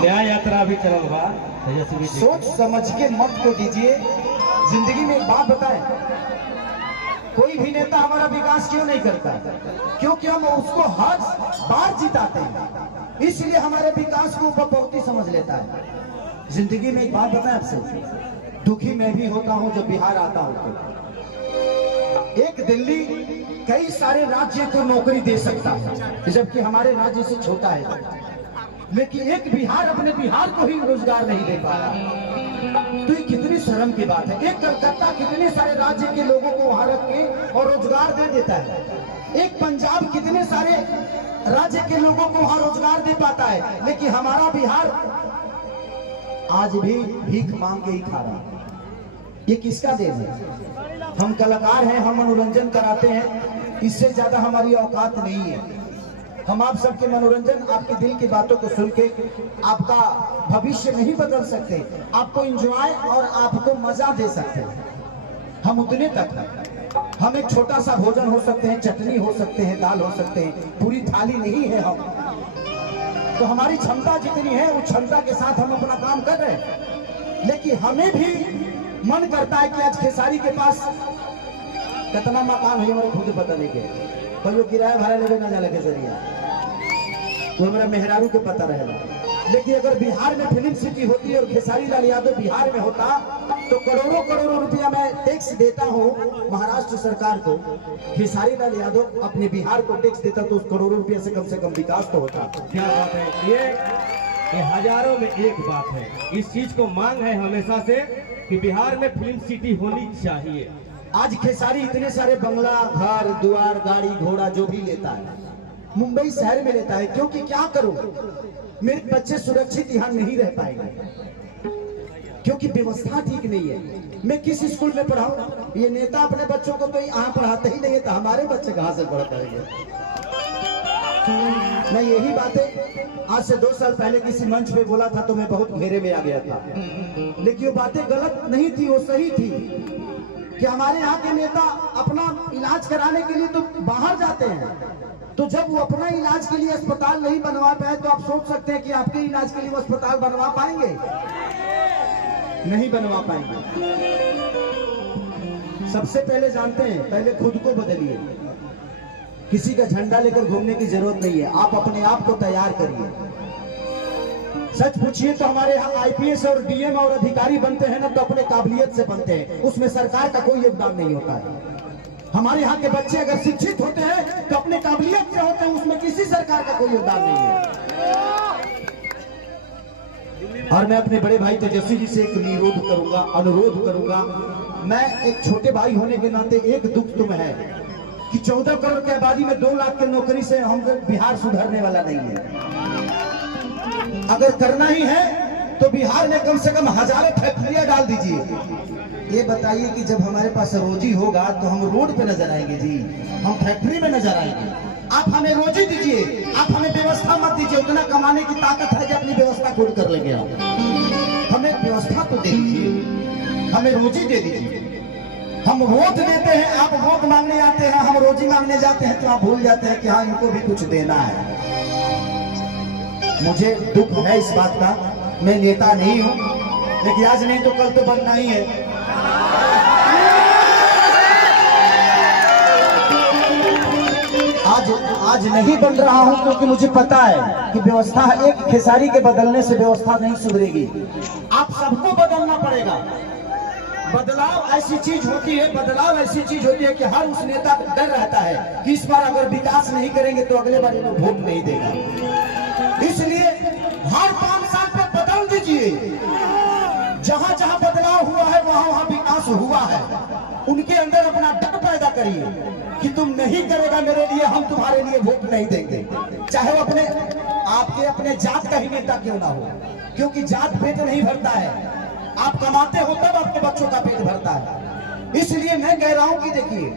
न्याय यात्रा भी चलल बा तेजस्वी जी। सोच समझ के मत को दीजिए। जिंदगी में एक बात बताएं, कोई भी नेता हमारा विकास क्यों नहीं करता? क्योंकि हम उसको हर बार जिताते हैं, इसलिए हमारे विकास को उपभोक्ती समझ लेता है। जिंदगी में एक बात बताएं आपसे, दुखी मैं भी होता हूं जब बिहार आता हूं तो। एक दिल्ली कई सारे राज्य को नौकरी दे सकता है, जबकि हमारे राज्य से छोटा है, लेकिन एक बिहार अपने बिहार को ही रोजगार नहीं दे पा रहा। तो ये कितनी शर्म की बात है। एक कलकत्ता कितने सारे राज्य के लोगों को वहां रख के और रोजगार दे देता है। एक पंजाब कितने सारे राज्य के लोगों को वहां रोजगार दे पाता है, लेकिन हमारा बिहार आज भी भीख मांग के ही खा रहा है। ये किसका देन है? हम कलाकार हैं, हम मनोरंजन कराते हैं, इससे ज्यादा हमारी औकात नहीं है। हम आप सबके मनोरंजन, आपके दिल की बातों को सुन के आपका भविष्य नहीं बदल सकते, आपको एंजॉय और आपको मजा दे सकते हैं। हम उतने तक हैं। हम एक छोटा सा भोजन हो सकते हैं, चटनी हो सकते हैं, दाल हो सकते हैं, पूरी थाली नहीं है हम। तो हमारी क्षमता जितनी है उस क्षमता के साथ हम अपना काम कर रहे हैं। लेकिन हमें भी मन करता है कि आज खेसारी के पास कितना मकान है हमारे खुद पता नहीं के, कोई किराया भाड़ा लेवे ना जाला के जरिए वो हमारा मेहरारू के पता रहेगा। लेकिन अगर बिहार में फिल्म सिटी होती और खेसारी लाल यादव बिहार में होता तो करोड़ों करोड़ों रुपया मैं टैक्स देता हूँ महाराष्ट्र सरकार को, खेसारी लाल यादव अपने बिहार को टैक्स देता तो उस करोड़ों रुपया से कम विकास तो होता। क्या बात है, ये हजारों में एक बात है। इस चीज को मांग है हमेशा से कि बिहार में फिल्म सिटी होनी चाहिए। आज खेसारी इतने सारे बंगला, घर द्वार, गाड़ी घोड़ा जो भी लेता है मुंबई शहर में लेता है, क्योंकि क्या करूं, मेरे बच्चे सुरक्षित यहाँ नहीं रह पाएंगे क्योंकि व्यवस्था ठीक नहीं है। मैं किस स्कूल में पढ़ाऊं? ये नेता अपने बच्चों को तो यहाँ पढ़ाते ही नहीं है, तो हमारे बच्चे कहाँ से पढ़ पाएंगे? मैं यही बातें आज से 2 साल पहले किसी मंच पे बोला था तो मैं बहुत घेरे में आ गया था, लेकिन वो बातें गलत नहीं थी, वो सही थी कि हमारे यहाँ के नेता अपना इलाज कराने के लिए तो बाहर जाते हैं, तो जब वो अपना इलाज के लिए अस्पताल नहीं बनवा पाए तो आप सोच सकते हैं कि आपके इलाज के लिए वो अस्पताल बनवा पाएंगे? नहीं बनवा पाएंगे। सबसे पहले जानते हैं, पहले खुद को बदलिए। किसी का झंडा लेकर घूमने की जरूरत नहीं है, आप अपने आप को तैयार करिए। सच पूछिए तो हमारे यहाँ आईपीएस और डीएम और अधिकारी बनते हैं ना तो अपने काबिलियत से बनते हैं, उसमें सरकार का कोई योगदान नहीं होता है। हमारे यहाँ के बच्चे अगर शिक्षित होते हैं तो अपने काबिलियत से होते हैं, उसमें किसी सरकार का कोई योगदान नहीं है। और मैं अपने बड़े भाई तेजस्वी जी से एक अनुरोध करूंगा। मैं एक छोटे भाई होने के नाते एक दुख तुम है कि 14 करोड़ की आबादी में 2 लाख की नौकरी से हम बिहार सुधरने वाला नहीं है। अगर करना ही है तो बिहार में कम से कम हजारों फैक्ट्रियां डाल दीजिए। ये बताइए कि जब हमारे पास रोजी होगा तो हम रोड पे नजर आएंगे जी, हम फैक्ट्री में नजर आएंगे। आप हमें रोजी दीजिए, आप हमें व्यवस्था मत दीजिए। उतना कमाने की ताकत है कि अपनी व्यवस्था खुद कर लेंगे आप। हमें व्यवस्था तो दे दीजिए, हमें रोजी दे दीजिए। हम वोट देते हैं, आप वोट मांगने आते हैं, हम रोजी मांगने जाते हैं तो आप भूल जाते हैं कि हाँ इनको भी कुछ देना है। मुझे दुख है इस बात का, मैं नेता नहीं हूं, लेकिन आज नहीं तो कल तो बनना ही है। आज नहीं बन रहा हूं क्योंकि मुझे पता है कि व्यवस्था एक खेसारी के बदलने से व्यवस्था नहीं सुधरेगी। आप सबको बदलना पड़ेगा। बदलाव ऐसी चीज होती है कि हर उस नेता को डर रहता है कि इस बार अगर विकास नहीं करेंगे तो अगले बार इन्हें वोट नहीं देगा। इसलिए हर 5 साल पर बदल दीजिए। जहां जहां बदलाव हुआ है वहां वहां विकास हुआ है। उनके अंदर अपना डर पैदा करिए कि तुम नहीं करेगा मेरे लिए, हम तुम्हारे लिए वोट नहीं देंगे, चाहे वो अपने जात का ही नेता क्यों ना हो, क्योंकि जात पेट नहीं भरता है। आप कमाते हो तब आपके बच्चों का पेट भरता है। इसलिए मैं कह रहा हूं कि देखिए,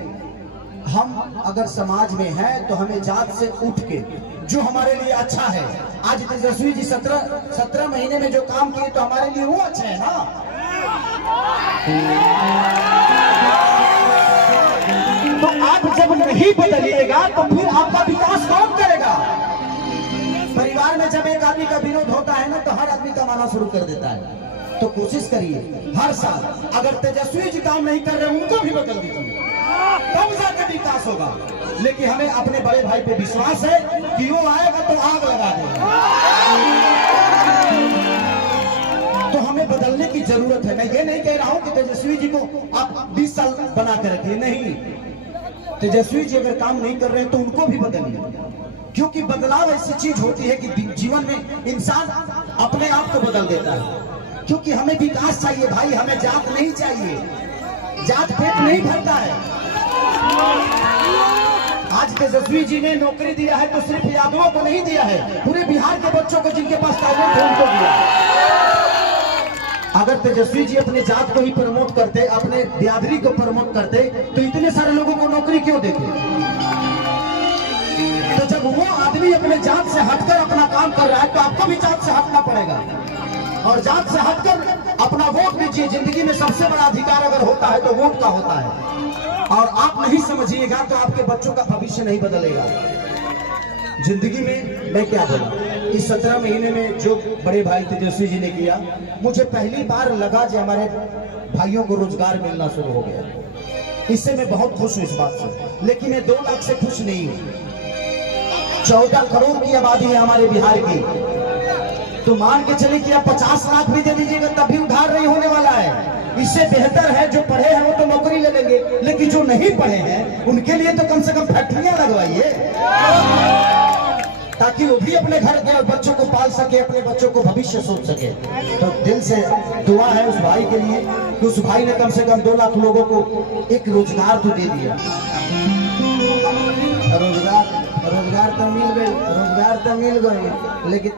हम अगर समाज में हैं तो हमें जात से उठ के जो हमारे लिए अच्छा है, आज तेजस्वी जी 17 महीने में जो काम किए तो हमारे लिए वो अच्छा है ना। तो आप जब नहीं बदलिएगा तो फिर आपका विकास कौन करेगा? परिवार में जब एक आदमी का विरोध होता है ना तो हर आदमी का माना शुरू कर देता है। तो कोशिश करिए हर साल, अगर तेजस्वी जी काम नहीं कर रहे उनको भी बदल दीजिए, तब जाकर विकास होगा। लेकिन हमें अपने बड़े भाई पे विश्वास है कि वो आएगा तो आग लगा देगा। तो हमें बदलने की जरूरत है। मैं ये नहीं कह रहा हूं कि तेजस्वी जी को आप 20 साल बना के रखिए, नहीं। तेजस्वी जी अगर काम नहीं कर रहे हैं तो उनको भी बदलिए, क्योंकि बदलाव ऐसी चीज होती है कि जीवन में इंसान अपने आप को बदल देता है। क्योंकि हमें विकास चाहिए भाई, हमें जात नहीं चाहिए। जात पेट नहीं भरता है। आज तेजस्वी जी ने नौकरी दिया है तो सिर्फ यादवों को नहीं दिया है, पूरे बिहार के बच्चों को जिनके पास टैलेंट है उनको दिया है। अगर तेजस्वी जी अपने जात को ही प्रमोट करते, अपने बिरादरी को प्रमोट करते, तो इतने सारे लोगों को नौकरी क्यों देते? तो जब वो आदमी अपने जात से हटकर अपना काम कर रहा है तो आपको भी जात से हटना पड़ेगा, और जात से हटकर अपना वोट दीजिए। जिंदगी में सबसे बड़ा अधिकार अगर होता है तो वोट का होता है, और आप नहीं समझिएगा तो आपके बच्चों का भविष्य नहीं बदलेगा। जिंदगी में मैं क्या बोला, इस 17 महीने में जो बड़े भाई तेजस्वी जी ने किया, मुझे पहली बार लगा कि हमारे भाइयों को रोजगार मिलना शुरू हो गया। इससे मैं बहुत खुश हूँ इस बात से। लेकिन मैं 2 लाख से खुश नहीं हूँ। 14 करोड़ की आबादी है हमारे बिहार की, तो मान के चले कि आप 50 लाख भी दे दीजिएगा तब भी उधार नहीं होने वाला है। इससे बेहतर है जो पढ़े हैं वो तो नौकरी ले लेंगे, लेकिन जो नहीं पढ़े हैं उनके लिए तो कम से कम फैक्ट्रियां लगवाइए, ताकि वो भी अपने घर के बच्चों को पाल सके, अपने बच्चों को भविष्य सोच सके। तो दिल से दुआ है उस भाई के लिए कि उस भाई ने कम से कम 2 लाख लोगों को एक रोजगार तो दे दिया। रोजगार तो मिल गई, लेकिन